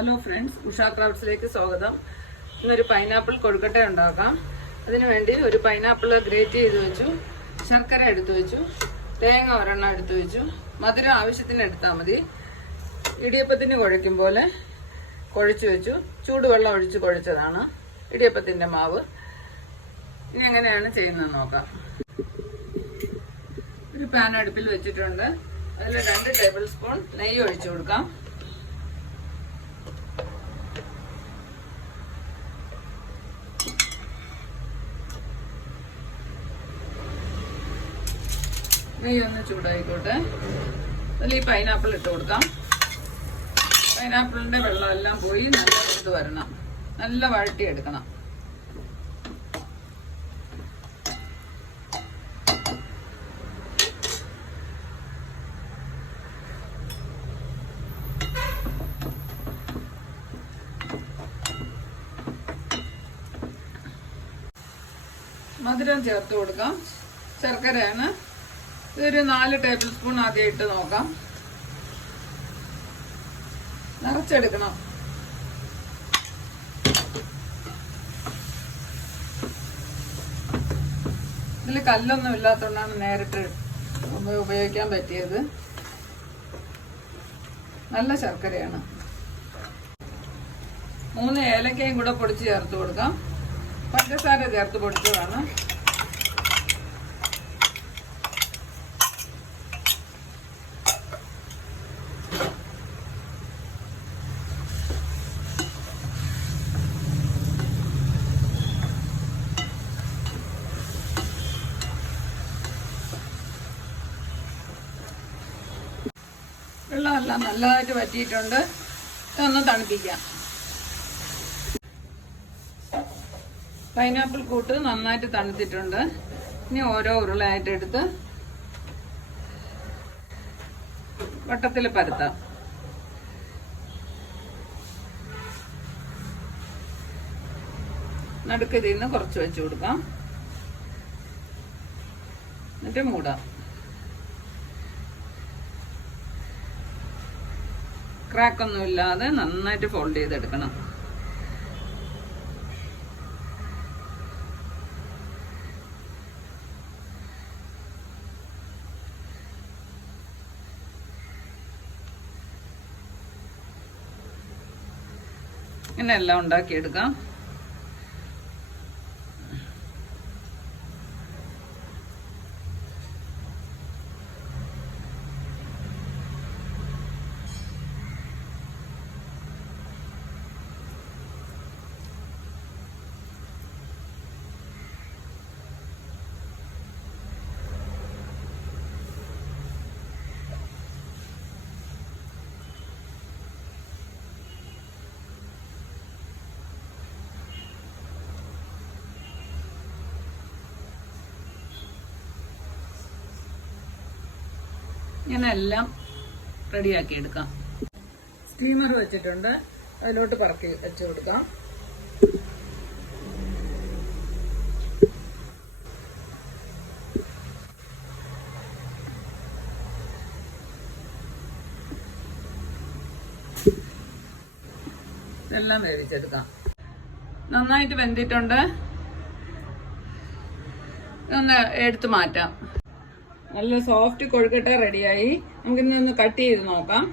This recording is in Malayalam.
ഹലോ ഫ്രണ്ട്സ്, ഉഷ ക്രാഫ്റ്റ്സിലേക്ക് സ്വാഗതം. ഇന്നൊരു പൈനാപ്പിൾ കൊഴുക്കട്ട ഉണ്ടാക്കാം. അതിനു വേണ്ടി ഒരു പൈനാപ്പിൾ ഗ്രേറ്റ് ചെയ്ത് വെച്ചു, ശർക്കര എടുത്തു വെച്ചു, തേങ്ങ ഒരെണ്ണം എടുത്തു വെച്ചു, മധുരം ആവശ്യത്തിന് എടുത്താൽ മതി. ഇടിയപ്പത്തിന് കുഴയ്ക്കും പോലെ കുഴച്ചു വെച്ചു. ചൂടുവെള്ളം ഒഴിച്ച് കുഴച്ചതാണ് ഇടിയപ്പത്തിൻ്റെ മാവ്. ഇനി എങ്ങനെയാണ് ചെയ്യുന്നത് നോക്കാം. ഒരു പാൻ അടുപ്പിൽ വെച്ചിട്ടുണ്ട്. അതിൽ 2 ടേബിൾ സ്പൂൺ നെയ്യ് ഒഴിച്ചു കൊടുക്കാം. നെയ്യ് ഒന്ന് ചൂടായിക്കോട്ടെ. അതിൽ ഈ പൈനാപ്പിൾ ഇട്ട് കൊടുക്കാം. പൈനാപ്പിളിന്റെ വെള്ളമെല്ലാം പോയി നല്ല വെന്ത് വരണം. നല്ല വഴട്ടിയെടുക്കണം. മധുരം ചേർത്ത് കൊടുക്കാം. ശർക്കരയാണ്. ഇതൊരു 4 ടേബിൾ സ്പൂൺ ആദ്യം ഇട്ട് നോക്കാം. നിറച്ചെടുക്കണം. ഇതിൽ കല്ലൊന്നും ഇല്ലാത്തതുകൊണ്ടാണ് നേരിട്ട് ഉപയോഗിക്കാൻ പറ്റിയത്. നല്ല ശർക്കരയാണ്. 3 ഏലക്കയും കൂടെ പൊടിച്ച് ചേർത്ത് കൊടുക്കാം. പഞ്ചസാര ചേർത്ത് പൊടിച്ചതാണ്. വെള്ളമെല്ലാം നല്ലതായിട്ട് വറ്റിയിട്ടുണ്ട്. ഇതൊന്ന് തണുപ്പിക്കാം. പൈനാപ്പിൾ കൂട്ട് നന്നായിട്ട് തണുത്തിട്ടുണ്ട്. ഇനി ഓരോ ഉരുളയായിട്ട് എടുത്ത് വട്ടത്തിൽ പരത്താം. നടുക്ക് ഇതിൽ നിന്ന് കുറച്ച് വെച്ച് കൊടുക്കാം. എന്നിട്ട് മൂടാം. ക്രാക്കൊന്നും ഇല്ലാതെ നന്നായിട്ട് ഫോൾഡ് ചെയ്തെടുക്കണം. ഇങ്ങനെ എല്ലാം ഉണ്ടാക്കിയെടുക്കാം. ഇങ്ങനെ എല്ലാം റെഡിയാക്കി എടുക്കാം. സ്റ്റീമർ വെച്ചിട്ടുണ്ട്. അതിലോട്ട് പറക്കി വെച്ച് കൊടുക്കാം. ഇതെല്ലാം വേവിച്ചെടുക്കാം. നന്നായിട്ട് വെന്തിട്ടുണ്ട്. ഇതൊന്ന് എടുത്ത് മാറ്റാം. നല്ല സോഫ്റ്റ് കൊഴുക്കട്ട റെഡിയായി. നമുക്കിന്നൊന്ന് കട്ട് ചെയ്ത് നോക്കാം.